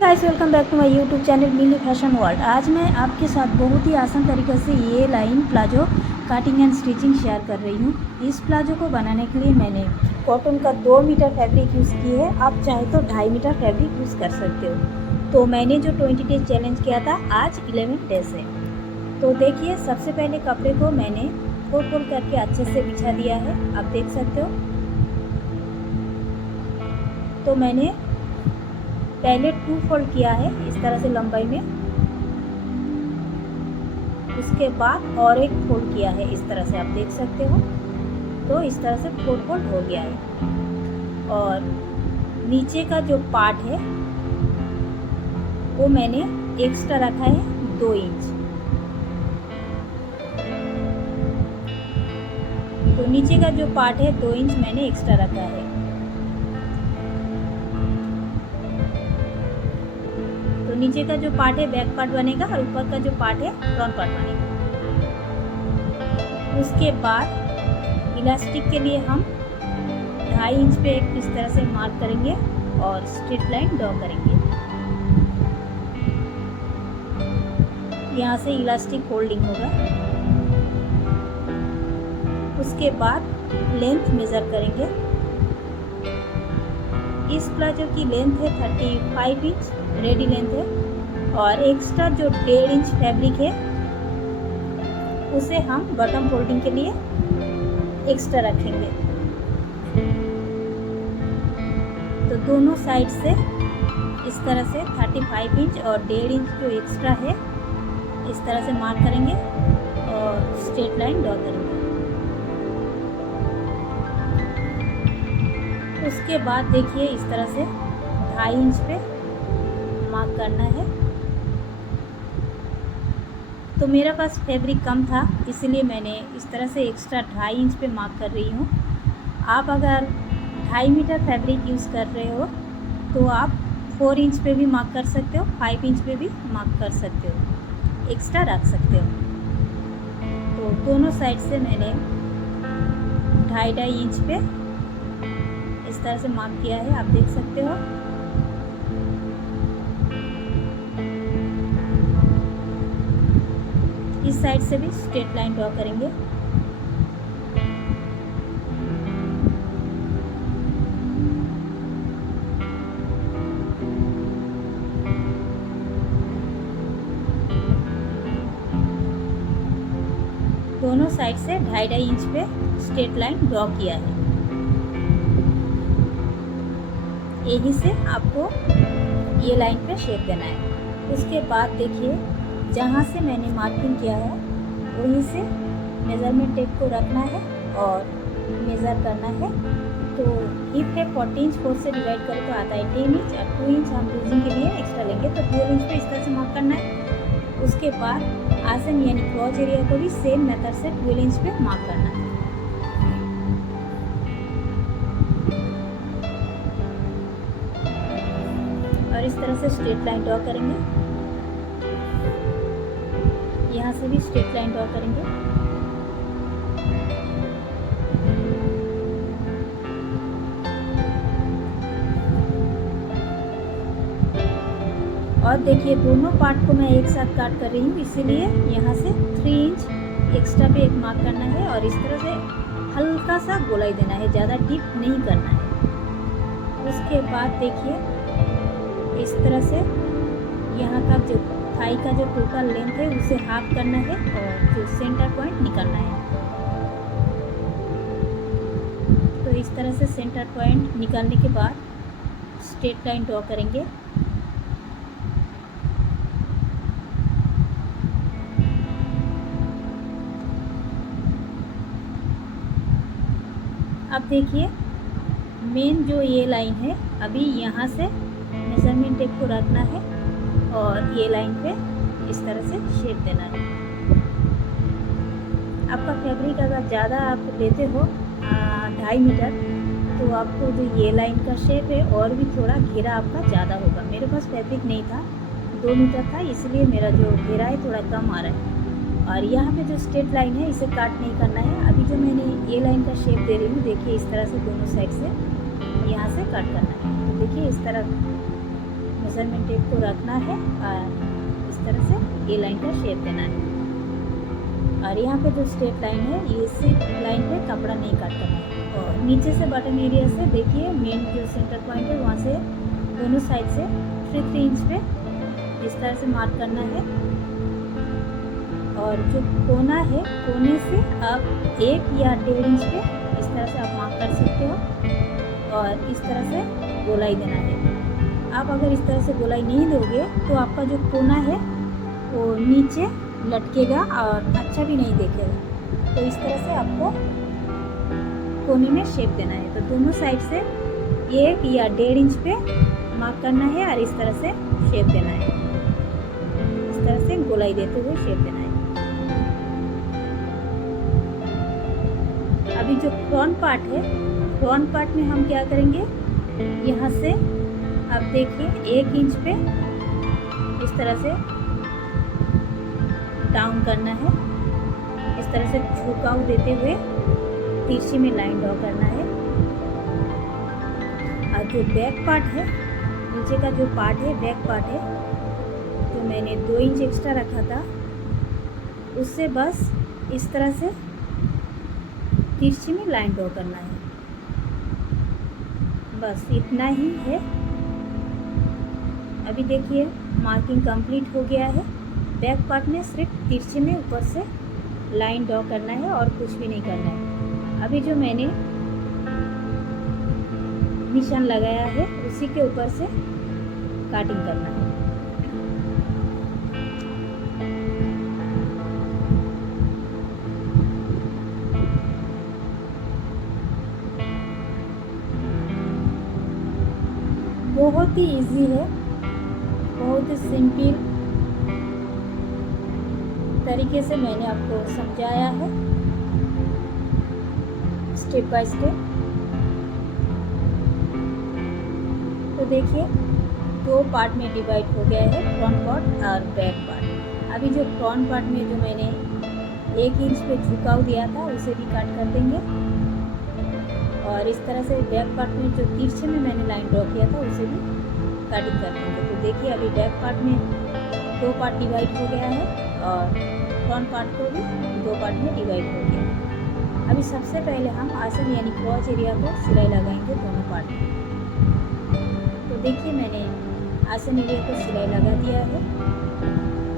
Guys welcome back to my YouTube channel Mini Fashion World. आज मैं आपके साथ बहुत ही आसान तरीके से ये line palazzo cutting and stitching share कर रही हूँ। इस प्लाजो को बनाने के लिए मैंने कॉटन का 2 मीटर फैब्रिक यूज़ की है। आप चाहे तो 2.5 मीटर फैब्रिक यूज़ कर सकते हो। तो मैंने जो 20 डेज चैलेंज किया था, आज 11 डेज है। तो देखिए, सबसे पहले कपड़े को मैंने फोल्ड करके अच्छे से बिछा दिया है, आप देख सकते हो। तो मैंने पहले 2 फोल्ड किया है इस तरह से लंबाई में, उसके बाद और एक फोल्ड किया है इस तरह से, आप देख सकते हो। तो इस तरह से 4 फोल्ड हो गया है। और नीचे का जो पार्ट है वो मैंने एक्स्ट्रा रखा है 2 इंच। तो नीचे का जो पार्ट है 2 इंच मैंने एक्स्ट्रा रखा है। तो नीचे का जो पार्ट है बैक पार्ट बनेगा और ऊपर का जो पार्ट है फ्रंट पार्ट बनेगा। उसके बाद इलास्टिक के लिए हम 2.5 इंच पे एक इस तरह से मार्क करेंगे और स्ट्रेट लाइन ड्रॉ करेंगे। यहाँ से इलास्टिक फोल्डिंग होगा। उसके बाद लेंथ मेज़र करेंगे। इस प्लाजो की लेंथ है 35 इंच, रेडी लेंथ है। और एक्स्ट्रा जो 1.5 इंच फैब्रिक है उसे हम बॉटम फोल्डिंग के लिए एक्स्ट्रा रखेंगे। तो दोनों साइड से इस तरह से 35 इंच और 1.5 इंच जो एक्स्ट्रा है इस तरह से मार्क करेंगे और स्ट्रेट लाइन ड्रॉ करेंगे। उसके बाद देखिए, इस तरह से 2.5 इंच पे मार्क करना है। तो मेरे पास फैब्रिक कम था, इसलिए मैंने इस तरह से एक्स्ट्रा 2.5 इंच पे मार्क कर रही हूँ। आप अगर 2.5 मीटर फैब्रिक यूज़ कर रहे हो तो आप 4 इंच पे भी मार्क कर सकते हो, 5 इंच पे भी मार्क कर सकते हो, एक्स्ट्रा रख सकते हो। तो दोनों साइड से मैंने 2.5 इंच पे इस तरह से मार्क किया है, आप देख सकते हो। इस साइड से भी स्ट्रेट लाइन ड्रॉ करेंगे। दोनों साइड से 2.5 इंच पे स्ट्रेट लाइन ड्रॉ किया है। यही से आपको ये लाइन पे शेप देना है। उसके बाद देखिए, जहाँ से मैंने मार्किंग किया है वहीं से मेज़रमेंट टेप को रखना है और मेज़र करना है। तो हिप है 40 इंच, 4 से डिवाइड करें तो आता है 10 इंच, और 2 इंच हम लूजिंग के लिए एक्स्ट्रा लेंगे। तो 12 इंच पे इस तरह से मार्क करना है। उसके बाद आसन यानी क्रॉच एरिया को भी सेम मेथड से 12 इंच पे मार्क करना है। और इस तरह से स्ट्रेट लाइन ड्रॉ करेंगे। यहाँ से भी स्ट्रेट लाइन ड्रॉ करेंगे। और देखिए, दोनों पार्ट को मैं एक साथ काट कर रही हूँ, इसीलिए यहाँ से 3 इंच एक्स्ट्रा पे एक मार्क करना है और इस तरह से हल्का सा गोलाई देना है, ज़्यादा डीप नहीं करना है। उसके बाद देखिए, इस तरह से यहाँ का जो थाई का जो टोटल लेंथ है उसे हाफ करना है और जो सेंटर पॉइंट निकालना है। तो इस तरह से सेंटर पॉइंट निकालने के बाद स्ट्रेट लाइन ड्रॉ करेंगे। अब देखिए, मेन जो ये लाइन है, अभी यहाँ से मेज़रमेंट टेप को रखना है और ये लाइन पे इस तरह से शेप देना है। आपका फैब्रिक अगर ज़्यादा आप लेते हो 2.5 मीटर, तो आपको जो ये लाइन का शेप है और भी थोड़ा घेरा आपका ज़्यादा होगा। मेरे पास फैब्रिक नहीं था, 2 मीटर था, इसलिए मेरा जो घेरा है थोड़ा कम आ रहा है। और यहाँ पे जो स्ट्रेट लाइन है इसे काट नहीं करना है। अभी जो मैंने ये लाइन का शेप दे रही हूँ, देखिए इस तरह से दोनों साइड से यहाँ से कट करना है। तो देखिए, इस तरह मेज़रमेंट टेप को रखना है और इस तरह से ए लाइन का शेप देना है। और यहाँ पे जो स्ट्रेट लाइन है इसी लाइन पे कपड़ा नहीं काट करना है। और नीचे से बटन एरिया से देखिए मेन जो सेंटर पॉइंट है वहाँ से दोनों साइड से 3 इंच पे इस तरह से मार्क करना है। और जो कोना है कोने से आप 1 या 1.5 इंच पे इस तरह से आप मार्क कर सकते हो और इस तरह से गोलाई देना है। आप अगर इस तरह से गोलाई नहीं दोगे तो आपका जो कोना है वो नीचे लटकेगा और अच्छा भी नहीं दिखेगा। तो इस तरह से आपको कोने में शेप देना है। तो दोनों साइड से 1 या 1.5 इंच पे मार्क करना है और इस तरह से शेप देना है। इस तरह से गोलाई देते हुए शेप देना है। अभी जो फ्रंट पार्ट है, फ्रंट पार्ट में हम क्या करेंगे, यहाँ से आप देखिए 1 इंच पे इस तरह से डाउन करना है। इस तरह से झुकाव देते हुए तिरछी में लाइन ड्रॉ करना है। और जो बैक पार्ट है, नीचे का जो पार्ट है बैक पार्ट है, जो मैंने 2 इंच एक्स्ट्रा रखा था उससे बस इस तरह से तिरछी में लाइन ड्रॉ करना है। बस इतना ही है। अभी देखिए मार्किंग कंप्लीट हो गया है। बैक पार्ट में सिर्फ तिरछे में ऊपर से लाइन ड्रॉ करना है और कुछ भी नहीं करना है। अभी जो मैंने निशान लगाया है उसी के ऊपर से काटिंग करना है। बहुत ही इजी है, बहुत ही सिंपल तरीके से मैंने आपको समझाया है स्टेप बाय स्टेप। तो देखिए 2 पार्ट में डिवाइड हो गया है, फ्रंट पार्ट और बैक पार्ट। अभी जो फ्रंट पार्ट में जो मैंने 1 इंच पे झुकाव दिया था उसे भी काट कर देंगे। और इस तरह से बैक पार्ट में जो तिरछे में मैंने लाइन ड्रॉ किया था उसे भी कटिंग कर देंगे। तो देखिए अभी बैक पार्ट में 2 पार्ट डिवाइड हो गया है और फ्रंट पार्ट को भी 2 पार्ट में डिवाइड हो गया है। अभी सबसे पहले हम आसन यानी क्रॉच एरिया को सिलाई लगाएंगे दोनों पार्ट में। तो देखिए मैंने आसन एरिया को सिलाई लगा दिया है।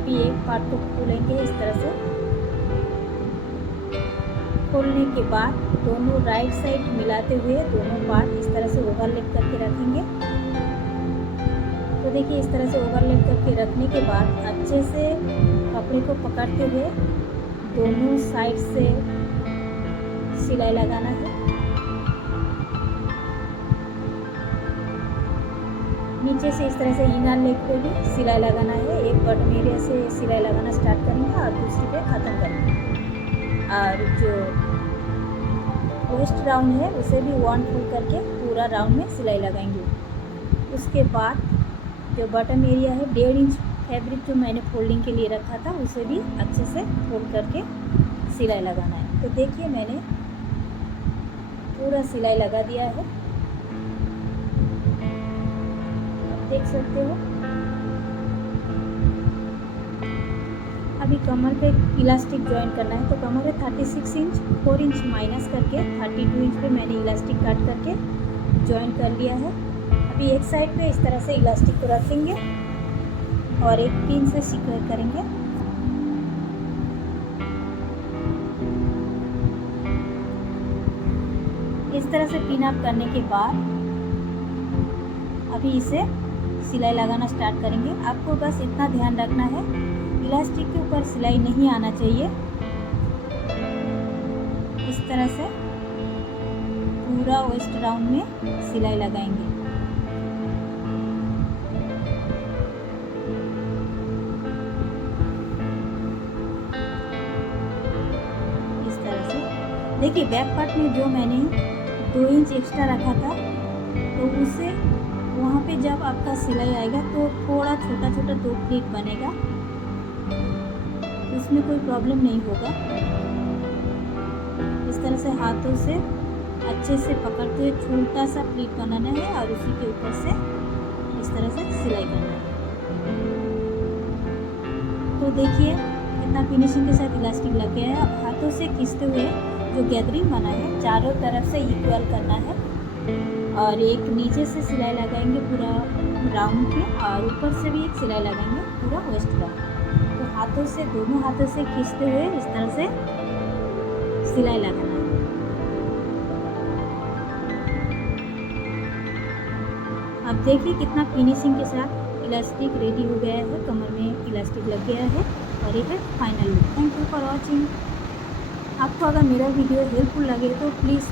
अभी एक पार्ट को खोलेंगे इस तरह से। खोलने के बाद दोनों राइट साइड मिलाते हुए दोनों पार्ट इस तरह से ओवरलैप करके रखेंगे। तो देखिए इस तरह से ओवरलैप करके रखने के बाद अच्छे से कपड़े को पकड़ते हुए दोनों साइड से सिलाई लगाना है। नीचे से इस तरह से इनर लेग पे भी सिलाई लगाना है। एक बटन एरिया से सिलाई लगाना स्टार्ट करेंगे और दूसरी पे ख़त्म करेंगे। और जो वेस्ट राउंड है उसे भी 1 फुल करके पूरा राउंड में सिलाई लगाएंगे। उसके बाद जो बटन एरिया है 1.5 इंच फैब्रिक जो मैंने फोल्डिंग के लिए रखा था उसे भी अच्छे से फोल्ड करके सिलाई लगाना है। तो देखिए मैंने पूरा सिलाई लगा दिया है, आप देख सकते हो। अभी कमर पे इलास्टिक जॉइन करना है। तो कमर पे 36 इंच 4 इंच माइनस करके 32 इंच पे मैंने इलास्टिक काट करके जॉइन कर लिया है। अभी एक साइड पे इस तरह से इलास्टिक को रखेंगे और एक पिन से सिक्योर करेंगे। इस तरह से पिन अप करने के बाद अभी इसे सिलाई लगाना स्टार्ट करेंगे। आपको बस इतना ध्यान रखना है इलास्टिक के ऊपर सिलाई नहीं आना चाहिए। इस तरह से पूरा वेस्ट राउंड में सिलाई लगाएंगे। इस तरह से देखिए बैक पार्ट में जो मैंने 2 इंच एक्स्ट्रा रखा था तो उसे वहाँ पे जब आपका सिलाई आएगा तो थोड़ा छोटा छोटा 2 प्लीट बनेगा, इसमें कोई प्रॉब्लम नहीं होगा। इस तरह से हाथों से अच्छे से पकड़ते हुए छोटा सा प्लीट बनाना है और उसी के ऊपर से इस तरह से सिलाई करना है। तो देखिए कितना फिनिशिंग के साथ इलास्टिक लग गया है। हाथों से खींचते हुए जो गैदरिंग बना है चारों तरफ से इक्वल करना है और एक नीचे से सिलाई लगाएंगे पूरा राउंड पे और ऊपर से भी एक सिलाई लगाएंगे पूरा वेस्ट का। तो हाथों से दोनों हाथों से खींचते हुए इस तरह से सिलाई लगाना है। अब देखिए कितना फिनिशिंग के साथ इलास्टिक रेडी हो गया है, कमर में इलास्टिक लग गया है और ये है final look. Thank you for watching. आपको अगर मेरा वीडियो हेल्पफुल लगे तो प्लीज़